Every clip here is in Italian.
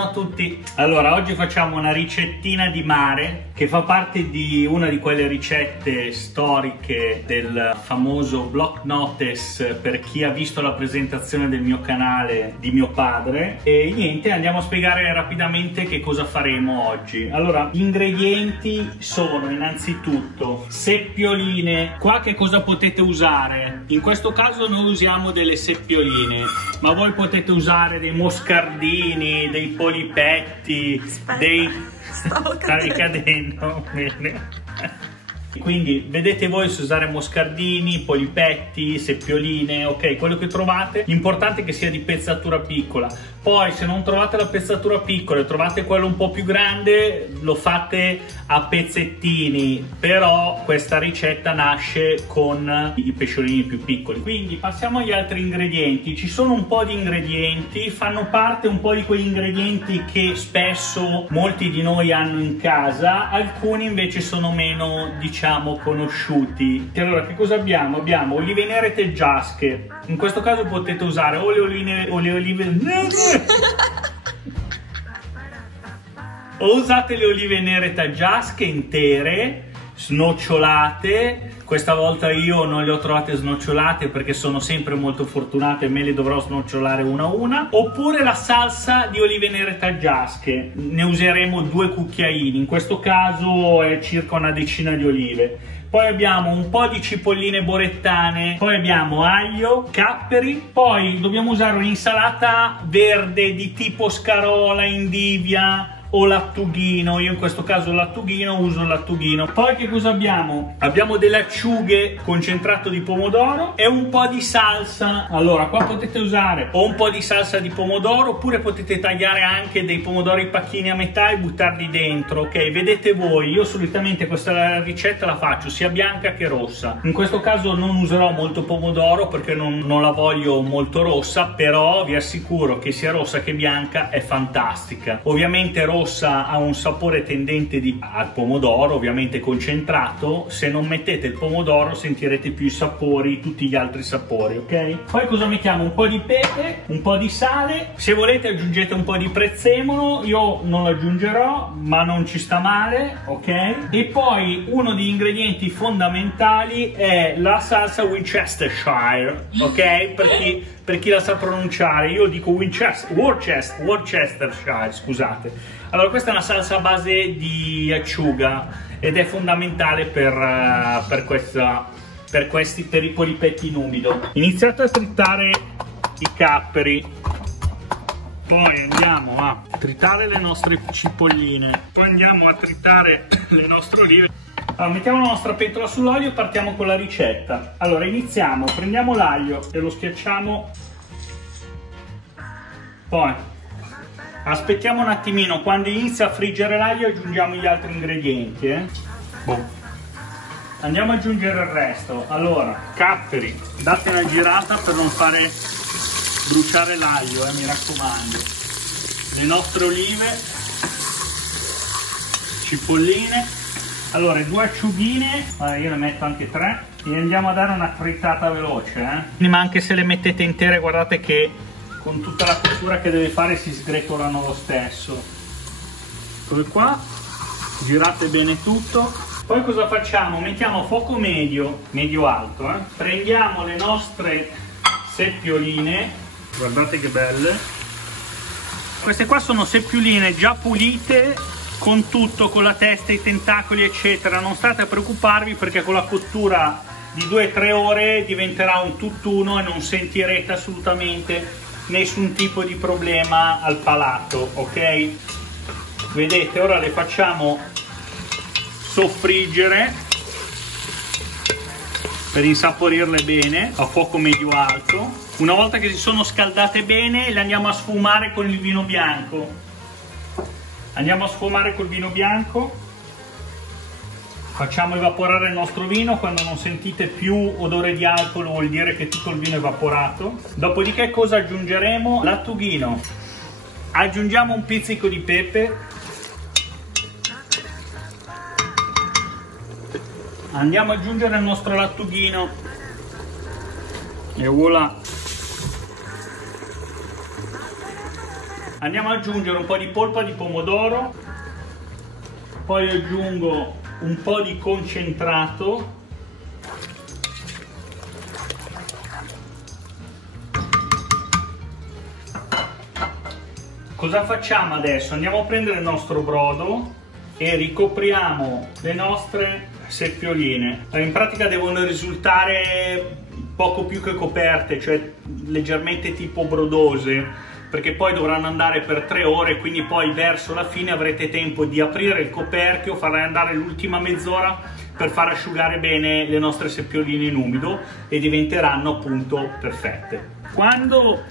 Buongiorno a tutti. Allora, oggi facciamo una ricettina di mare che fa parte di una di quelle ricette storiche del famoso block notice per chi ha visto la presentazione del mio canale di mio padre. E niente, andiamo a spiegare rapidamente che cosa faremo oggi. Allora, gli ingredienti sono innanzitutto seppioline. Qua che cosa potete usare? In questo caso noi usiamo delle seppioline, ma voi potete usare dei moscardini, dei polipetti, stavo Stavi cadendo. Bene. Quindi vedete voi se usare moscardini, polipetti, seppioline, ok, quello che trovate. L'importante è che sia di pezzatura piccola. Poi se non trovate la pezzatura piccola e trovate quello un po' più grande, lo fate a pezzettini, però questa ricetta nasce con i pesciolini più piccoli. Quindi passiamo agli altri ingredienti. Ci sono un po' di ingredienti, fanno parte un po' di quegli ingredienti che spesso molti di noi hanno in casa, alcuni invece sono meno, diciamo, conosciuti. E allora che cosa abbiamo? Abbiamo olive nere teggiasche. In questo caso potete usare o le olive nere o usate le olive nere taggiasche intere, snocciolate. Questa volta io non le ho trovate snocciolate perché sono sempre molto fortunate e me le dovrò snocciolare una a una. Oppure la salsa di olive nere taggiasche, ne useremo 2 cucchiaini, in questo caso è circa una decina di olive. Poi abbiamo un po' di cipolline borettane, poi abbiamo aglio, capperi, poi dobbiamo usare un'insalata verde di tipo scarola, indivia o lattughino. Io in questo caso lattughino, uso il lattughino. Poi che cosa abbiamo? Abbiamo delle acciughe, concentrato di pomodoro e un po' di salsa. Allora qua potete usare o un po' di salsa di pomodoro oppure potete tagliare anche dei pomodori pacchini a metà e buttarli dentro, ok? Vedete voi, io solitamente questa ricetta la faccio sia bianca che rossa. In questo caso non userò molto pomodoro perché non la voglio molto rossa, però vi assicuro che sia rossa che bianca è fantastica. Ovviamente rossa ha un sapore tendente al pomodoro, ovviamente concentrato. Se non mettete il pomodoro sentirete più i sapori, tutti gli altri sapori, ok? Poi cosa mettiamo? Un po' di pepe, un po' di sale, se volete aggiungete un po' di prezzemolo, io non lo aggiungerò ma non ci sta male, ok? E poi uno degli ingredienti fondamentali è la salsa Winchestershire, ok? Per chi la sa pronunciare, io dico Worcestershire, scusate. Allora, questa è una salsa a base di acciuga ed è fondamentale per i polipetti in umido. Iniziate a tritare i capperi, poi andiamo a tritare le nostre cipolline, poi andiamo a tritare le nostre olive. Allora, mettiamo la nostra pentola sull'olio e partiamo con la ricetta. Allora, iniziamo, prendiamo l'aglio e lo schiacciamo, poi aspettiamo un attimino, quando inizia a friggere l'aglio aggiungiamo gli altri ingredienti. Boom. Andiamo ad aggiungere il resto. Allora, capperi, date una girata per non fare bruciare l'aglio, mi raccomando. Le nostre olive, cipolline. Allora, 2 acciughine, io ne metto anche 3 e andiamo a dare una tritata veloce. Ma anche se le mettete intere, guardate che con tutta la cottura che deve fare si sgretolano lo stesso. Eccole qua, girate bene tutto. Poi cosa facciamo? Mettiamo a fuoco medio alto. Prendiamo le nostre seppioline, guardate che belle. Queste qua sono seppioline già pulite, con tutto, con la testa, i tentacoli eccetera. Non state a preoccuparvi perché con la cottura di 2-3 ore diventerà un tutt'uno e non sentirete assolutamente nessun tipo di problema al palato, ok? Vedete, ora le facciamo soffriggere per insaporirle bene a fuoco medio alto. Una volta che si sono scaldate bene le andiamo a sfumare con il vino bianco. Andiamo a sfumare col vino bianco, facciamo evaporare il nostro vino. Quando non sentite più odore di alcol vuol dire che tutto il vino è evaporato. Dopodiché cosa aggiungeremo? Lattughino, aggiungiamo un pizzico di pepe, andiamo ad aggiungere il nostro lattughino e voilà. Andiamo ad aggiungere un po' di polpa di pomodoro, poi aggiungo un po' di concentrato, cosa facciamo adesso? Andiamo a prendere il nostro brodo e ricopriamo le nostre seppioline. In pratica devono risultare poco più che coperte, cioè leggermente tipo brodose, perché poi dovranno andare per 3 ore, quindi poi verso la fine avrete tempo di aprire il coperchio, farle andare l'ultima mezz'ora per far asciugare bene le nostre seppioline in umido e diventeranno appunto perfette. Quando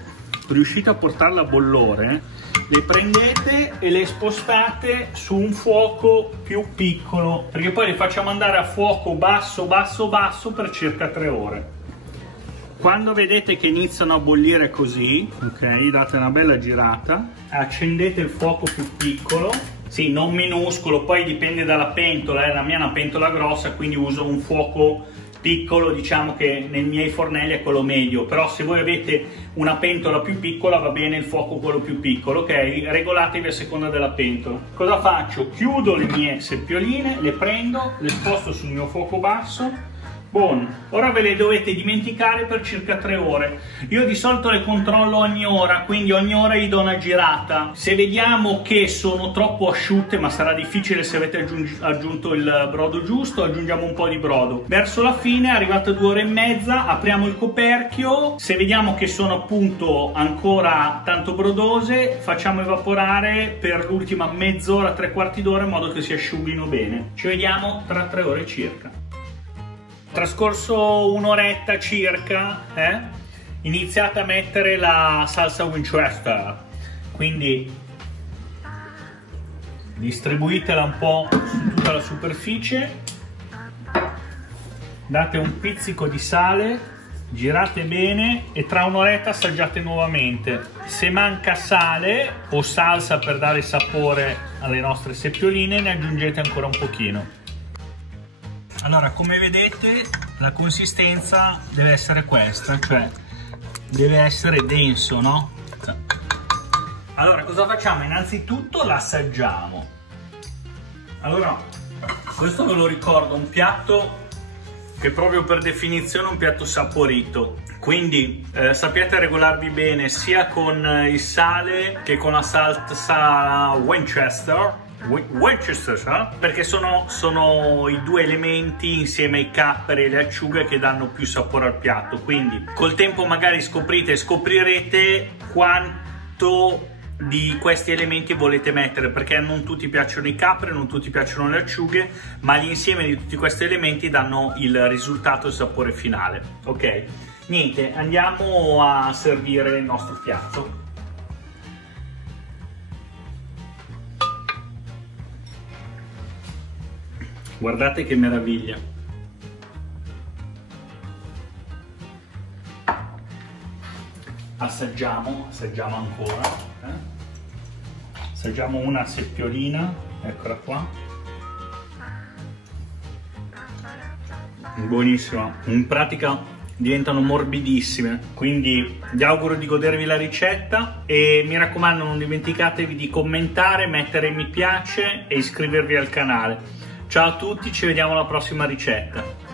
riuscite a portarla a bollore, le prendete e le spostate su un fuoco più piccolo, perché poi le facciamo andare a fuoco basso basso basso per circa 3 ore. Quando vedete che iniziano a bollire così, ok, date una bella girata, accendete il fuoco più piccolo, sì, non minuscolo, poi dipende dalla pentola, la mia è una pentola grossa, quindi uso un fuoco piccolo, diciamo che nei miei fornelli è quello medio, però se voi avete una pentola più piccola va bene il fuoco quello più piccolo, ok? Regolatevi a seconda della pentola. Cosa faccio? Chiudo le mie seppioline, le prendo, le sposto sul mio fuoco basso. Buono, ora ve le dovete dimenticare per circa 3 ore. Io di solito le controllo ogni ora, quindi ogni ora gli do una girata. Se vediamo che sono troppo asciutte, ma sarà difficile se avete aggiunto il brodo giusto, aggiungiamo un po' di brodo. Verso la fine, arrivate a 2 ore e mezza, apriamo il coperchio. Se vediamo che sono appunto ancora tanto brodose, facciamo evaporare per l'ultima mezz'ora, 3/4 d'ora, in modo che si asciughino bene. Ci vediamo tra 3 ore circa. Trascorso un'oretta circa, iniziate a mettere la salsa Winchester, quindi distribuitela un po' su tutta la superficie, date un pizzico di sale, girate bene e tra un'oretta assaggiate nuovamente. Se manca sale o salsa per dare sapore alle nostre seppioline, ne aggiungete ancora un pochino. Allora, come vedete, la consistenza deve essere questa, cioè deve essere denso, no? Allora, cosa facciamo? Innanzitutto l'assaggiamo. Allora, questo ve lo ricordo, un piatto che proprio per definizione è un piatto saporito. Quindi sappiate regolarvi bene sia con il sale che con la salsa Winchester, perché sono i 2 elementi insieme ai capperi e le acciughe che danno più sapore al piatto. Quindi col tempo magari scoprirete quanto di questi elementi volete mettere, perché non tutti piacciono i capperi, non tutti piacciono le acciughe, ma l'insieme di tutti questi elementi danno il risultato, il sapore finale. Ok, niente, andiamo a servire il nostro piatto. Guardate che meraviglia! Assaggiamo ancora. Assaggiamo una seppiolina, eccola qua. Buonissima, in pratica diventano morbidissime, quindi vi auguro di godervi la ricetta e mi raccomando non dimenticatevi di commentare, mettere mi piace e iscrivervi al canale. Ciao a tutti, ci vediamo alla prossima ricetta.